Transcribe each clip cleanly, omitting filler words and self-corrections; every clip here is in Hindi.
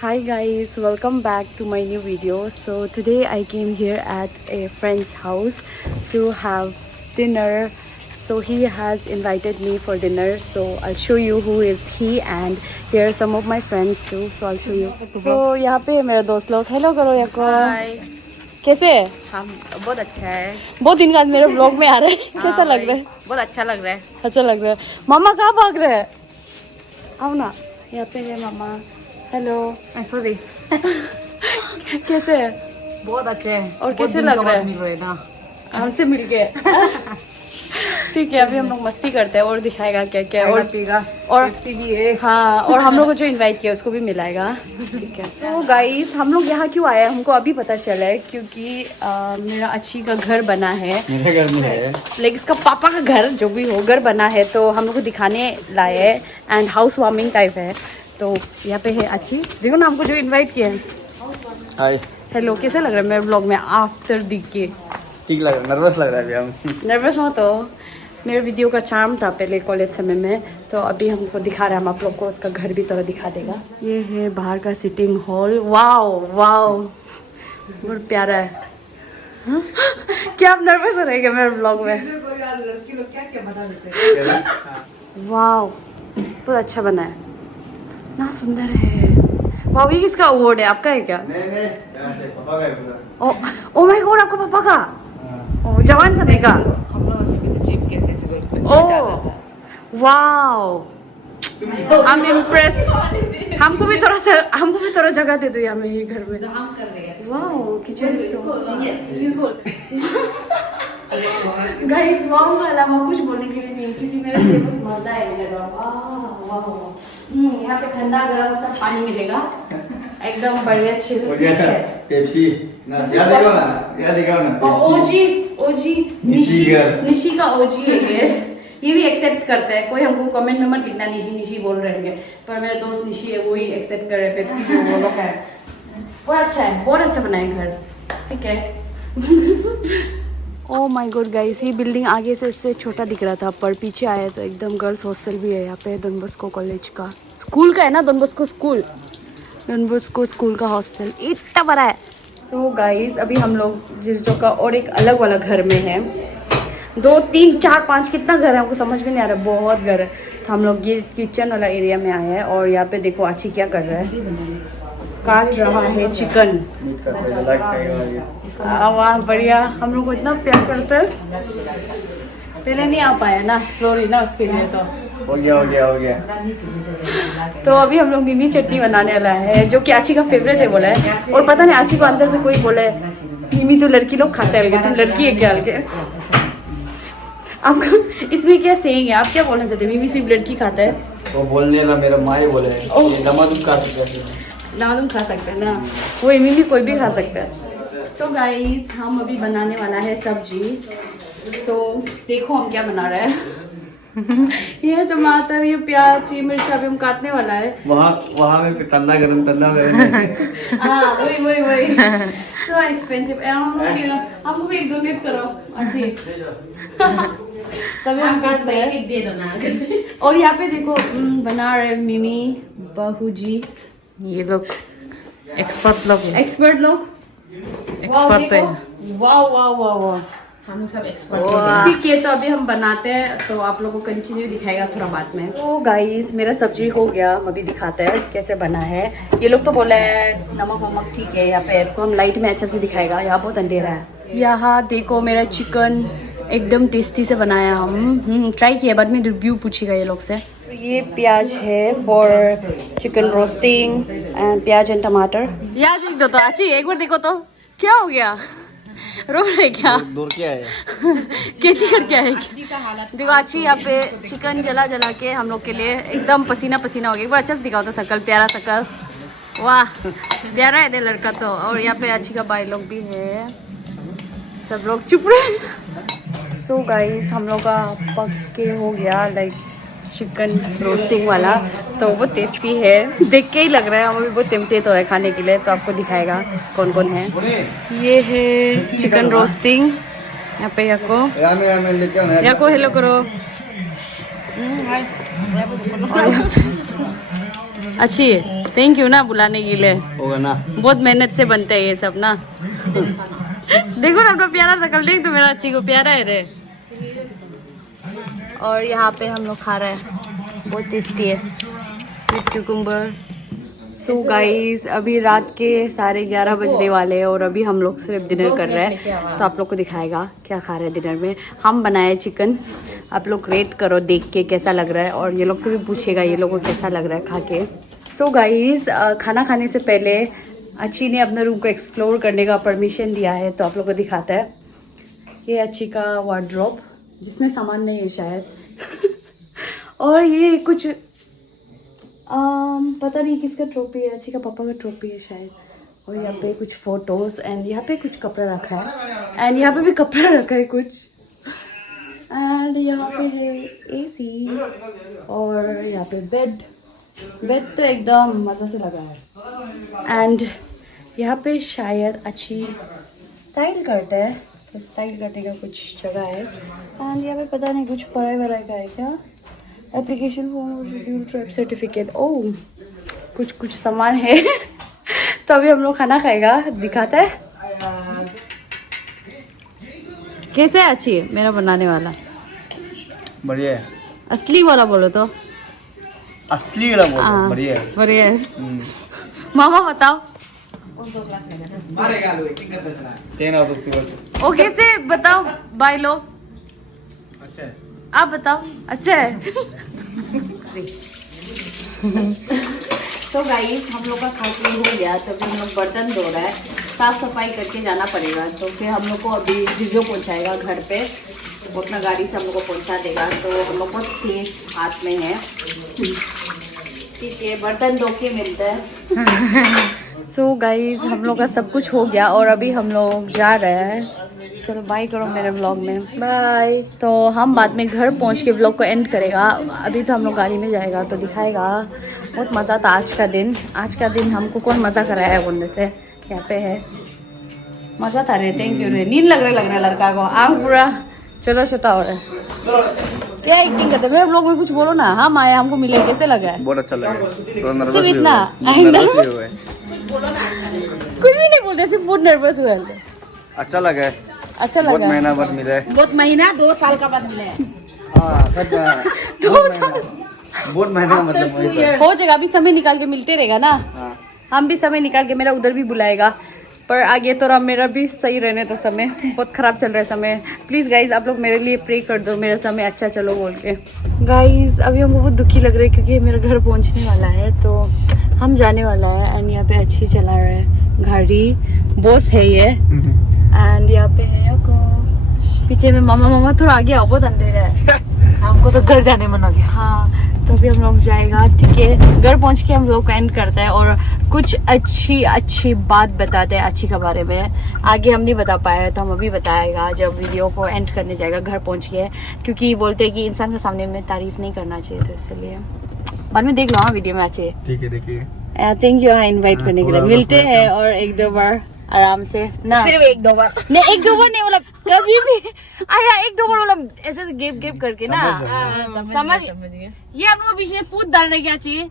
Hi guys, welcome back to my new video. So today I came here at a friend's house to have dinner. So he has invited me for dinner. So I'll show you who is he, and here are some of my friends too. So I'll show you. So यहाँ पे मेरे दोस्त लोग हेलो करो याको। हाय, कैसे है? हम बहुत अच्छा है। बहुत दिन बाद मेरे व्लॉग में आ रहे हैं। कैसा लग रहा है? बहुत अच्छा लग रहा है। अच्छा लग रहा है। मामा कहाँ भाग रहे हैं? आओ ना, यहाँ पे है मामा। हेलो। सॉरी। कैसे है? बहुत अच्छे हैं। और कैसे लग रहा है? मिल रहे ना हमसे मिलके। ठीक है, अभी हम लोग मस्ती करते हैं और दिखाएगा क्या क्या और पीगा और भी है। हाँ, और हम लोग को जो इनवाइट किया उसको भी मिलाएगा। ठीक है। तो गाइस, हम लोग यहाँ क्यों आए हमको अभी पता चला है, क्योंकि मेरा अच्छी का घर बना है। मेरे घर में है, लाइक इसका पापा का घर जो भी हो घर बना है, तो हम लोग को दिखाने लाए है एंड हाउस वार्मिंग टाइप है। तो यहाँ पे है अच्छी, देखो ना हमको जो इनवाइट किया है। हाय। हेलो, कैसे लग रहा है मेरे ब्लॉग में आफ्टर दिख के? ठीक लग रहा है, नर्वस लग रहा है अभी हम। नर्वस हो तो मेरे वीडियो का चार्म था पहले कॉलेज समय में, तो अभी हमको दिखा रहा है, हम आप लोग को उसका घर भी थोड़ा दिखा देगा। ये है बाहर का सिटिंग हॉल। वाओ वाओ, बहुत प्यारा है। हाँ? क्या आप नर्वस हो रहे हैं मेरे ब्लॉग में? वाओ, बहुत अच्छा बना है ना, सुंदर है। वाह, ये किसका अवार्ड है? आपका है क्या? नहीं नहीं, यहाँ से पापा का है पूरा। ओ माय गॉड, आपका पापा का? हाँ। ओ, जवान समय का? हम लोग अभी तो जिम कैसे ओह वाओ, I'm impressed। हमको भी थोड़ा जगह दे दो यहाँ में, ये घर में। हम कर रहे हैं। वाओ, किचन गाइस, वाओ वाला मैं कुछ बोलने के लिए नहीं, क्योंकि मेरे लिए बहुत मजा है जगह। वाह वाह, यहाँ पे ठंडा गरम सब पानी मिलेगा, एकदम बढ़िया चिल। पेप्सी ना, याद दिखाओ ना, याद दिखाओ ना। ओजी निशी का ओजी है ये भी एक्सेप्ट करता है। कोई हमको कमेंट में मत लिखना निशी बोल रहे हैं, पर मेरे दोस्त निशी है, वो ही एक्सेप्ट कर रहे हैं पेप्सी जो वो लोग है। बहुत अच्छा है, बहुत अच्छा बना है घर। ठीक है। ओह माय गॉड गाइस, ये बिल्डिंग आगे से इससे छोटा दिख रहा था, पर पीछे आया तो एकदम गर्ल्स हॉस्टल भी है यहाँ पे। डॉन बॉस्को कॉलेज का स्कूल का है ना, डॉन बॉस्को स्कूल का हॉस्टल इतना बड़ा है। सो गाइस, अभी हम लोग जिसजो का और एक अलग वाला घर में है। 2 3 4 5 कितना घर है हमको समझ में नहीं आ रहा, बहुत घर है। तो हम लोग ये किचन वाला एरिया में आए हैं, और यहाँ पे देखो अच्छी क्या कर रहा है, काट रहा है चिकन। वाह बढ़िया, हम लोग को इतना प्यार करते हैं। पहले नहीं आ पाया ना, सॉरी ना उसके लिए। तो हो गया। तो अभी हम लोग मिमी चटनी बनाने वाला है, जो कि आची का फेवरेट है बोला है। और पता नहीं आची को अंदर से कोई बोले मिमी तो लड़की लोग खाते हैं, तुम लड़की है क्या? आपको इसमें क्या सेइंग है, आप क्या बोलना चाहते हैं? मिमी सिर्फ लड़की खाता है? वो बोलने वाला मेरा माँ ही बोले, नमाज़ खा सकते हैं ना, तुम खा सकते हैं ना, वो मिमी कोई भी खा सकता है। तो गाइस, हम अभी बनाने वाला है सब्जी। तो देखो हम क्या बना रहे हैं। ये टमाटर, ये प्याज, ये मिर्च अभी हम काटने वाला है। वहाँ में तन्ना गरम हाँ वही सो एक्सपेंसिव। हमको भी एक डोनेट करो अच्छी। तभी हम करते हैं, दे दो ना। और यहाँ पे देखो बना रहे मिमी बहू जी, ये लोग एक्सपर्ट लोग हैं। एक्सपर्ट है। वाह हम सब एक्सपर्ट। ठीक है, तो अभी हम बनाते हैं, तो आप लोगों को कंटिन्यू दिखाएगा थोड़ा बाद में। तो गाइस, मेरा सब्जी हो गया, हम अभी दिखाते हैं कैसे बना है। ये लोग तो बोला है नमक ठीक है, यहाँ पे को हम लाइट में अच्छे से दिखाएगा, यहाँ बहुत अंधेरा है। यहाँ देखो मेरा चिकन एकदम टेस्टी से बनाया, हम ट्राई किया, बाद में रिव्यू पूछेगा ये लोग से। ये प्याज है फॉर चिकन रोस्टिंग, एंड प्याज एंड टमाटर। याद देख दो तो अच्छी, एक बार देखो तो क्या हो गया, रो रहे क्या? दूर क्या है? खेती करके आएगी। देखो अच्छी यहाँ पे चिकन जला के हम लोग के लिए एकदम पसीना हो गया। एक बार अच्छा से दिखाओ तो शकल, प्यारा शकल। वाह प्यारा है दे लड़का तो। और यहाँ पे अच्छी का भाई लोग भी है, सब लोग चुप रहे। सो गाइस, हम लोग का पक के हो गया लाइक चिकन रोस्टिंग वाला, तो वो टेस्टी है, देख के ही लग रहा है। हमें भी बहुत टेम्पटेड हो रहा है खाने के लिए, तो आपको दिखाएगा कौन कौन है। ये है चिकन रोस्टिंग, यहाँ पे याको हेलो करो। अच्छी है, थैंक यू ना बुलाने के लिए। होगा ना। बहुत मेहनत से बनते हैं ये सब ना। देखो ना अपना प्यारा शकल देख, तो मेरा अच्छी को प्यारा है रे। और यहाँ पे हम लोग खा रहे हैं, बहुत टेस्टी है विथ क्यूकम्बर। सो गाइस अभी रात के 11:30 बजने वाले हैं और अभी हम लोग सिर्फ डिनर कर रहे हैं, तो आप लोग को दिखाएगा क्या खा रहे हैं डिनर में। हम बनाए चिकन, आप लोग रेट करो देख के कैसा लग रहा है, और ये लोग से भी पूछेगा ये लोग को कैसा लग रहा है खा के। सो गाइस खाना खाने से पहले अच्छी ने अपने रूम को एक्सप्लोर करने का परमिशन दिया है, तो आप लोग को दिखाता है। ये अच्छी का वार्डरोब जिसमें सामान नहीं है शायद और ये कुछ पता नहीं किसका ट्रॉफी है, अच्छी का पापा का ट्रॉफी है शायद। और यहाँ पे कुछ फोटोज एंड यहाँ पे कुछ कपड़ा रखा है, एंड यहाँ पे भी कपड़ा रखा है कुछ, एंड यहाँ पे है एसी, और यहाँ पे बेड तो एकदम मज़ा से लगा है। एंड यहाँ पे शायद अच्छी स्टाइल करता है, तो स्टाइल करने का कुछ जगह है। एंड यहाँ पे पता नहीं कुछ पढ़ाई वढ़ाई का है क्या, एप्लीकेशन फॉर्म ट्रिप सर्टिफिकेट, ओह कुछ सामान है तो अभी हम लोग खाना खाएगा, दिखाता है कैसे है अच्छी है मेरा बनाने वाला। बढ़िया है। असली वाला बोलो तो, असली वाला बोल, बढ़िया है। बढ़िया है। मामा बताओ 10 out of 12। ओ कैसे बताओ भाई लोग, अच्छा है। आप बताओ अच्छा है। तो गाइस हम लोग का खा के हो गया, तो फिर हम लोग बर्तन धो रहा है, साफ सफाई करके जाना पड़ेगा। तो फिर हम लोग को अभी जिजो पहुंचाएगा घर पे, वो अपना गाड़ी से हम लोग को पहुंचा देगा, तो हम लोग बहुत सेफ हाथ में है। ठीक है, बर्तन धो के मिलते हैं। सो गाइस हम लोग का सब कुछ हो गया और अभी हम लोग जा रहे हैं। चलो बाय करो मेरे व्लॉग में, बाय। तो हम बाद में घर पहुंच के व्लॉग को एंड करेगा। अभी तो हम लोग गाड़ी में जाएगा तो दिखाएगा। बहुत मज़ा था आज का दिन हमको कौन मज़ा कराया बोलने से, यहाँ पे है मज़ा था रे। थैंक यू रे, नींद लग रहा है लड़का को, आँख पूरा चलो छोटा हो रहा है। क्या एक्टिंग करते मेरे व्लॉग में, कुछ बोलो ना। हम आए, हमको मिले, कैसे लगा है? बहुत अच्छा लगा, थोड़ा नर्वस सिर्फ भी इतना हुए। कुछ भी नहीं बोलते, सिर्फ बहुत नर्वस हुए। अच्छा लगा है, अच्छा बहुत लगा, महीना बाद मिले। बहुत महीना 2 साल का बाद मिले हैं। हाँ, सच में। 2 साल बहुत महीना मतलब वही था। हो जाएगा, अभी समय निकाल के मिलते रहेगा ना। हाँ। हम भी समय निकाल के, मेरा उधर भी बुलाएगा, पर आगे तो मेरा भी सही रहने तो समय बहुत ख़राब चल रहा है समय। प्लीज़ गाइज आप लोग मेरे लिए प्रे कर दो, मेरा समय अच्छा चलो बोल के। गाइज अभी हमको बहुत दुखी लग रहा है क्योंकि मेरा घर पहुंचने वाला है, तो हम जाने वाला है। एंड यहाँ पे अच्छी चला रहा है गाड़ी, बॉस है ये। एंड यहाँ पे है पीछे में मामा थोड़ा आगे आओ, बहुत अंधेरा है। हमको तो घर जाने मन हो गया। हाँ तो अभी हम लोग जाएगा, ठीक है। घर पहुंच के हम लोग को एंड करते हैं और कुछ अच्छी बात बताते हैं अच्छी के बारे में। आगे हम नहीं बता पाए तो हम अभी बताएगा जब वीडियो को एंड करने जाएगा घर पहुंच के, क्योंकि बोलते हैं कि इंसान के सामने में तारीफ नहीं करना चाहिए, तो इसलिए बाद में देख लो। हाँ वीडियो में अच्छे, ठीक है, देखिए। थैंक यू इनवाइट करने के लिए। मिलते हैं और 1-2 बार आराम से ना, सिर्फ 1-2 बार नहीं, 1-2 बार नहीं, मतलब कभी भी आया 1-2 बार, मतलब ऐसे गेप करके ना। समझ ये हम लोग बीच में पूत डालने क्या चाहिए।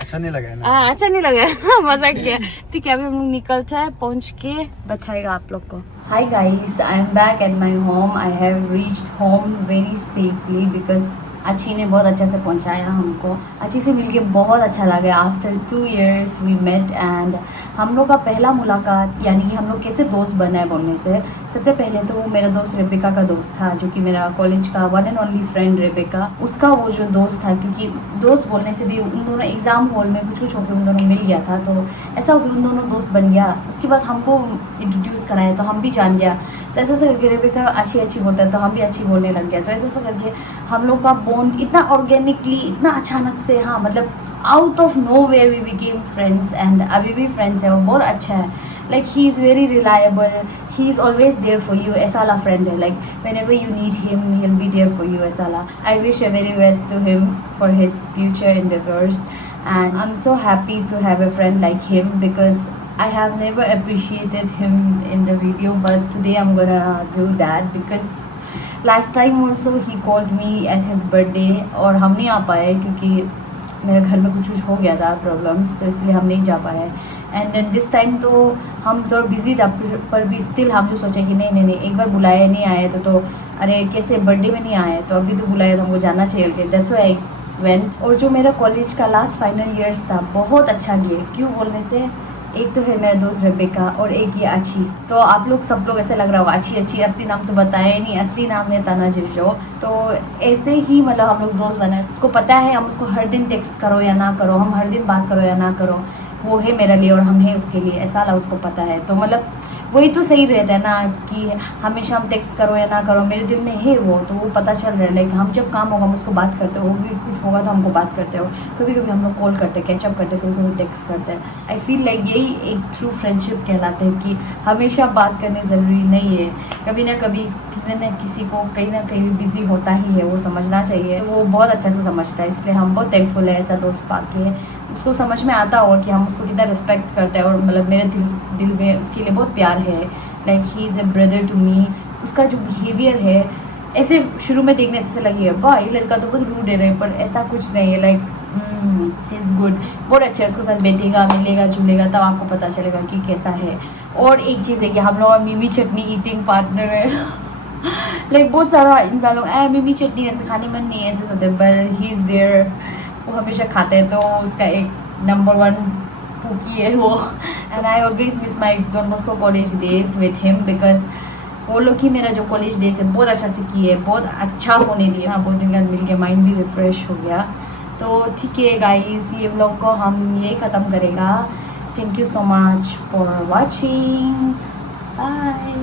अच्छा नहीं लगा है ना? हाँ अच्छा नहीं लगा मजा किया। ठीक है अभी हम लोग निकलते हैं, पहुंच के बताएगा आप लोग को। Hi guys, I am back at my home. I have reached home very safely because अच्छी ने बहुत अच्छा से पहुंचाया हमको। अच्छी से मिलके बहुत अच्छा लगा। After 2 years we met, and हम लोग का पहला मुलाकात, यानी कि हम लोग कैसे दोस्त बना है बोलने से, सबसे पहले तो वो मेरा दोस्त रेबिका का दोस्त था, जो कि मेरा कॉलेज का one and only friend Rebecca, उसका वो जो दोस्त था। क्योंकि दोस्त बोलने से भी उन दोनों एग्जाम हॉल में कुछ होकर उन दोनों मिल गया था, तो ऐसा हो गया उन दोनों दोस्त बन गया। उसके बाद हमको इंट्रोड्यूस कराया तो हम भी जान गया, तो ऐसा से करके रेबिका अच्छी बोलता है तो हम भी अच्छी बोलने लग गया। तो ऐसा करके हम लोग का बॉन्ड इतना ऑर्गेनिकली, इतना अचानक से, हाँ मतलब out of nowhere we became friends, and अभी भी फ्रेंड्स है। वो बहुत अच्छा है, like he is very reliable, he is always there for you. ऐसा वाला फ्रेंड है, like whenever you need him he will be there for you. ऐसा वाला I wish a very best to him for his future endeavors, and I'm so happy to have a friend like him because I have never appreciated him in the video, but today I'm gonna do that because last time also he called me at his birthday और हम नहीं आ पाए क्योंकि मेरे घर में कुछ हो गया था प्रॉब्लम्स, तो इसलिए हम नहीं जा पाए। एंड देन दिस टाइम तो हम थोड़ा बिजी था, पर भी स्टिल हम जो सोचे कि नहीं एक बार बुलाए नहीं आए तो अरे कैसे बर्थडे में नहीं आए, तो अभी तो बुलाया तो हमको जाना चाहिए। That's why I went. और जो मेरा कॉलेज का लास्ट फाइनल ईयर्स था बहुत अच्छा गया। क्यों बोलने से, एक तो है मेरा दोस्त रेबेका और एक ये अच्छी। तो आप लोग सब लोग ऐसे लग रहा होगा अच्छी असली नाम तो बताया नहीं, असली नाम है ताना जिर्जो। तो ऐसे ही मतलब हम लोग दोस्त बने। उसको पता है हम उसको हर दिन टेक्स्ट करो या ना करो, हम हर दिन बात करो या ना करो, वो है मेरे लिए और हम है उसके लिए, ऐसा वाला उसको पता है। तो मतलब वही तो सही रहता है ना कि हमेशा हम टेक्स्ट करो या ना करो, मेरे दिल में है वो, तो वो पता चल रहा है। लाइक हम जब काम होगा हम उसको बात करते हो, वो भी कुछ होगा तो हमको बात करते हो, कभी कभी हम लोग कॉल करते हैं, कैचअप करते हैं, कभी कभी टेक्स्ट करते हैं। आई फील लाइक यही एक ट्रू फ्रेंडशिप कहलाते हैं कि हमेशा बात करनी ज़रूरी नहीं है, कभी ना कभी किसी न किसी को कहीं ना कहीं बिजी होता ही है, वो समझना चाहिए। तो वो बहुत अच्छे से समझता है, इसलिए हम बहुत थैंकफुल है ऐसा दोस्त पाके। उसको समझ में आता होगा कि हम उसको कितना रिस्पेक्ट करते हैं और मतलब मेरे दिल में उसके लिए बहुत प्यार है। Like he is a brother to me. उसका जो बिहेवियर है ऐसे शुरू में देखने से लगी है वाह ये लड़का तो बहुत रूड है, पर ऐसा कुछ नहीं है। लाइक ही इज़ गुड, बहुत अच्छा है। उसके साथ बैठेगा, मिलेगा, जुलेगा, तब आपको पता चलेगा कि कैसा है। और एक चीज़ है कि हम लोग मिमी चटनी ईटिंग पार्टनर है। लाइक बहुत सारा इंसान लोग मिमी चटनी ऐसे खाने मन नहीं है ऐसे सोचते, बट ही इज़ देयर, वो हमेशा खाते हैं। तो उसका एक नंबर 1 कुकी है वो। And I always miss my Don Bosco college days with him, because वो लोग ही मेरा जो कॉलेज डेज है बहुत अच्छा से किए, बहुत अच्छा होने दिए। हाँ, बहुत दिन बाद मिल गया, माइंड भी रिफ्रेश हो गया। तो ठीक है गाइस, ये व्लॉग को हम यही ख़त्म करेगा। Thank you so much for watching, bye.